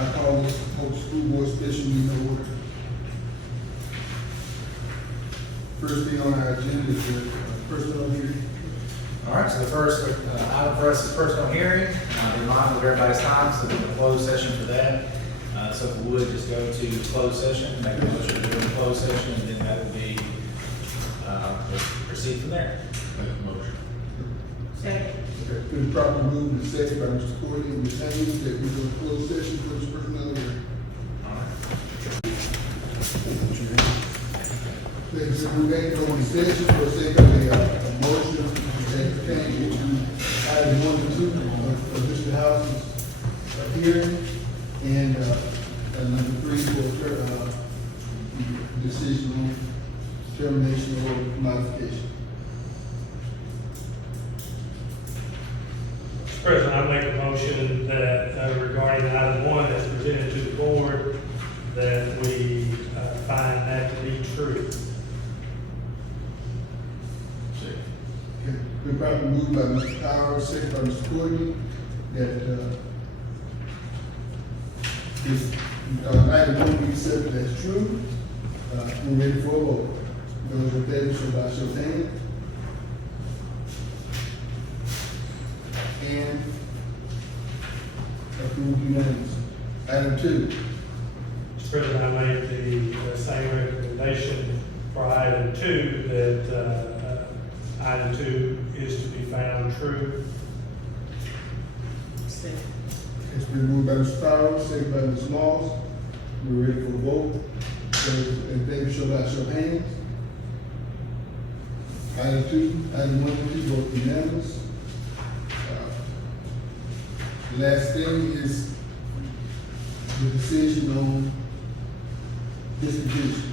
I call this Hope School Board Special Meeting to order. First thing on our agenda is the personnel hearing. All right, so the first item for us is personal hearing. Be mindful of everybody's time, so we're in a closed session for that. So if we would just go to closed session, make a motion to go into closed session, and then that would be, we'll proceed from there. Make a motion. Second. Okay, been properly moved and seconded by Mr. Courtney and Ms. Haynes that we go to closed session for this personnel hearing. All right. Ladies and gentlemen, go into session for the sake of a motion that pertains to item 1 and 2 of Mr. House's hearing, and number 3 for decision on termination or modification. Mr. President, I make a motion that regarding item 1 as presented to the board, that we find that to be true. Okay, been properly moved by Mr. Powers, seconded by Mr. Courtney, that this item 1 be accepted as true. We're ready for a vote. Those in favor, show by show of hands. And approved unanimously. Item 2. Mr. President, I make the same recommendation for item 2, that item 2 is to be found true. Second. It's been moved by Mr. Powers, seconded by Ms. Moss. We're ready for a vote. Those in favor, show by show of hands. Item 2, item 1 and 2, vote unanimous. The last thing is the decision on distribution.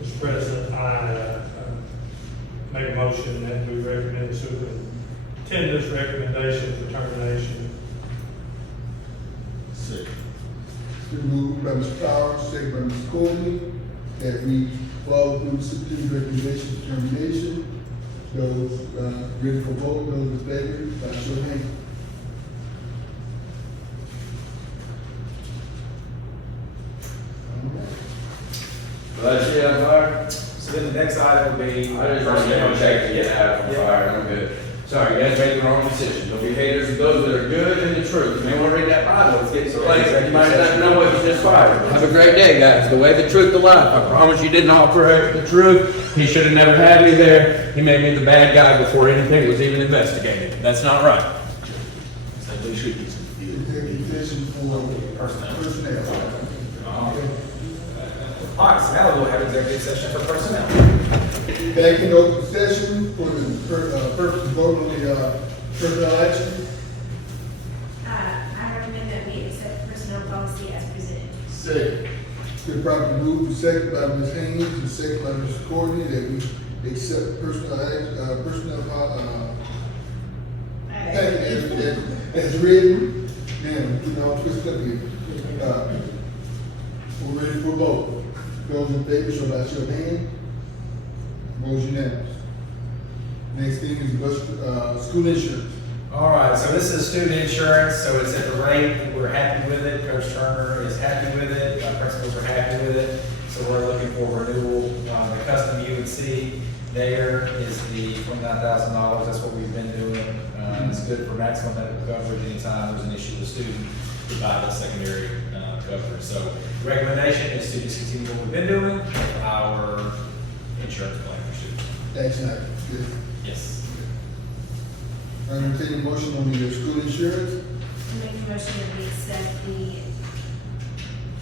Mr. President, I make a motion that we recommend the superintendent's recommendation for termination. Second. It's been moved by Mr. Powers, seconded by Ms. Courtney, that we follow through the superintendent's recommendation for termination. Those ready for vote, those in favor, by show of hands. Let's see, I'm fired. So then the next item would be. I just want to check to get out from fire, I'm good. Sorry, you guys made the wrong decision. Don't be haters of those that are good and the truth. You may want to read that Bible, it's getting so late, you might not know what you just fired. Have a great day, guys. The way, the truth, the life. I promise you didn't offer the truth. He should have never had me there. He made me the bad guy before anything was even investigated. That's not right. So we should be. Executive session for personnel. All right, so now we'll have executive session for personnel. Back in open session for the purpose of voting on the personnel action. I recommend that we accept personnel policy as presented. Second. Been properly moved and seconded by Ms. Haynes and seconded by Mr. Courtney that we accept personnel as written. Damn, we all twisted up here. We're ready for a vote. Those in favor, show by show of hands. Vote unanimous. Next thing is bus, school insurance. All right, so this is student insurance, so it's at the rate, we're happy with it, Coach Turner is happy with it, our principals are happy with it, so we're looking for renewal. The custom UNC there is the $29,000, that's what we've been doing. It's good for maximum medical coverage anytime there's an issue with a student, provide the secondary coverage. So the recommendation is to just continue what we've been doing, our insurance plan for students. That's not good. Yes. I entertain a motion on the school insurance. I make a motion that we accept the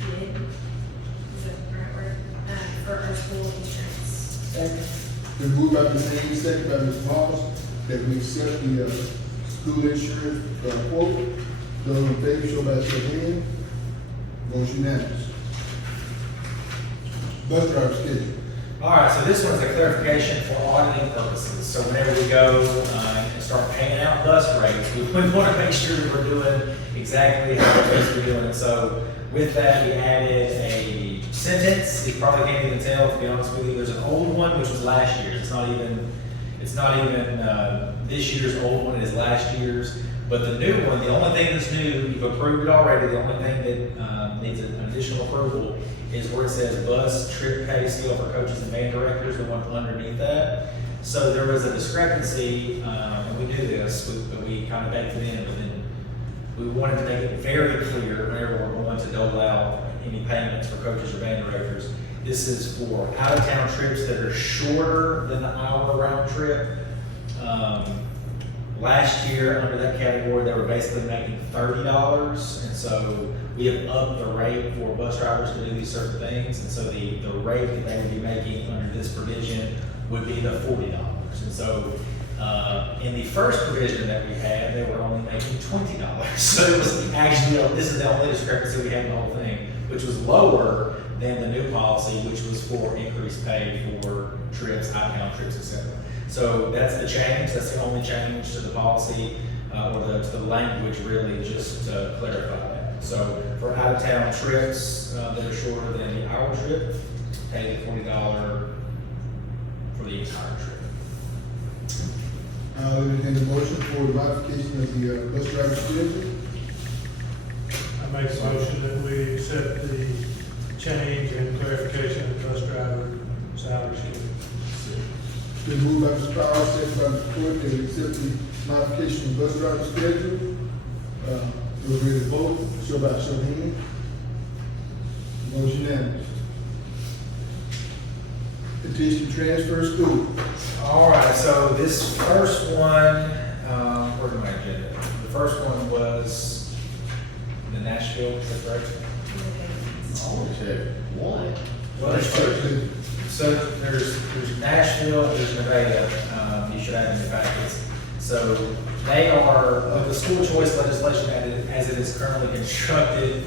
bid, is that the right word, for our school insurance. Been moved by Ms. Haynes, seconded by Ms. Moss, that we accept the school insurance quote. Those in favor, show by show of hands. Vote unanimous. Bus driver schedule. All right, so this one's a clarification for auditing purposes. So whenever we go and start paying out bus rates, we want to make sure that we're doing exactly how we're supposed to be doing it. So with that, we added a sentence. You probably can't even tell, to be honest with you. There's an old one, which was last year's. It's not even this year's old one, it is last year's. But the new one, the only thing that's new, you've approved it already, the only thing that needs an additional approval is where it says bus trip pay scale for coaches and band directors, the one underneath that. So there was a discrepancy, and we knew this, but we kind of baked it in, but then we wanted to make it very clear whenever we're going to dole out any payments for coaches or band directors. This is for out-of-town trips that are shorter than the hour round trip. Last year, under that category, they were basically making $30, and so we have upped the rate for bus drivers to do these certain things, and so the rate that they would be making under this provision would be the $40. And so, in the first provision that we had, they were only making $20. So it was actually, this is the only discrepancy we had in the whole thing, which was lower than the new policy, which was for increased pay for trips, out-of-town trips, etc. So that's the change, that's the only change to the policy, or to the language really, just to clarify that. So for out-of-town trips that are shorter than the hour trip, pay the $40 for the entire trip. I'll entertain a motion for the modification of the bus driver schedule. I make a motion that we accept the change and clarification of the bus driver salary schedule. Been moved by Mr. Powers, second by Mr. Court, that we accept the modification of bus driver schedule. Those ready to vote, show by show of hands. Motion unanimous. Petition transfer school. All right, so this first one, where's my agenda? The first one was the Nashville, is that right? Oh, shit. What? Well, there's two. So there's Nashville, and there's Nevada, you should have in your packets. So they are, the school choice legislation as it is currently constructed,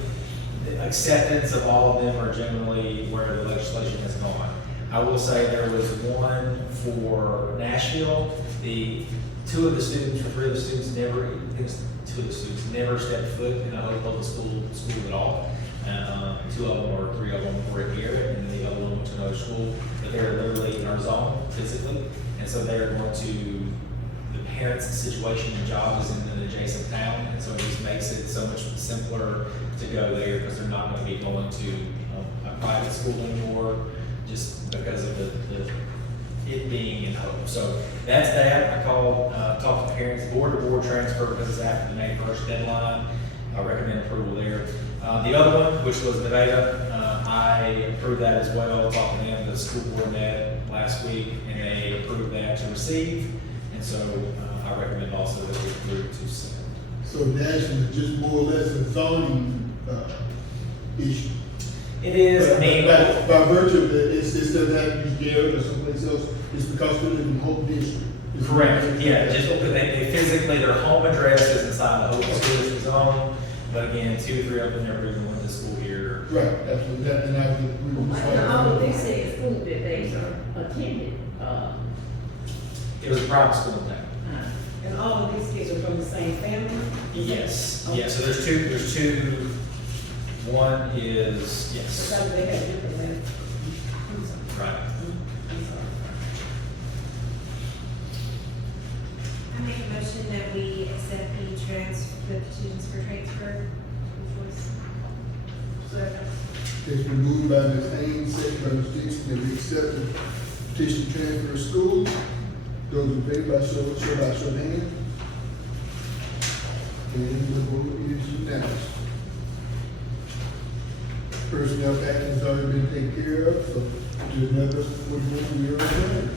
the acceptance of all of them are generally where the legislation has gone. I will say there was one for Nashville, two of the students, or three of the students never, I think it's two of the students never stepped foot in a local school at all. Two of them or three of them were here, and the other one went to another school, but they're literally in our zone physically, and so they're going to, the parents' situation and job is in an adjacent town, and so it just makes it so much simpler to go there, because they're not going to be going to a private school anymore, just because of it being in Hope. So that's that. I called, talked to parents, board-to-board transfer, because it's after the May 1st deadline. I recommend approval there. The other one, which was Nevada, I approved that as well. Talked to them, the school board met last week, and they approved that to receive. And so I recommend also that we approve to send. So Nashville is just more or less a zoning, issue. It is, I mean, By virtue of that, it's that that you Garrett or someplace else, it's because we live in Hope District. It's correct, yeah, just because they physically, their home address is inside the Hope School District zone, but again, 2 or 3 of them never even went to school here. Right, absolutely, that, and I, we were. All of this is school that they attended, It was a private school in town. and all of these kids are from the same family? Yes, yeah, so there's two, one is, yes, Because they have different names. right. I'm sorry. I make a motion that we accept the petitions for transfer. It's been moved by Ms. Haynes, second by Ms. Dixon, that we accept the petition transfer of school. Those in favor, show by show of hands. And the vote is unanimous. Personnel actions already been taken care of, so there's another, we are adjourned.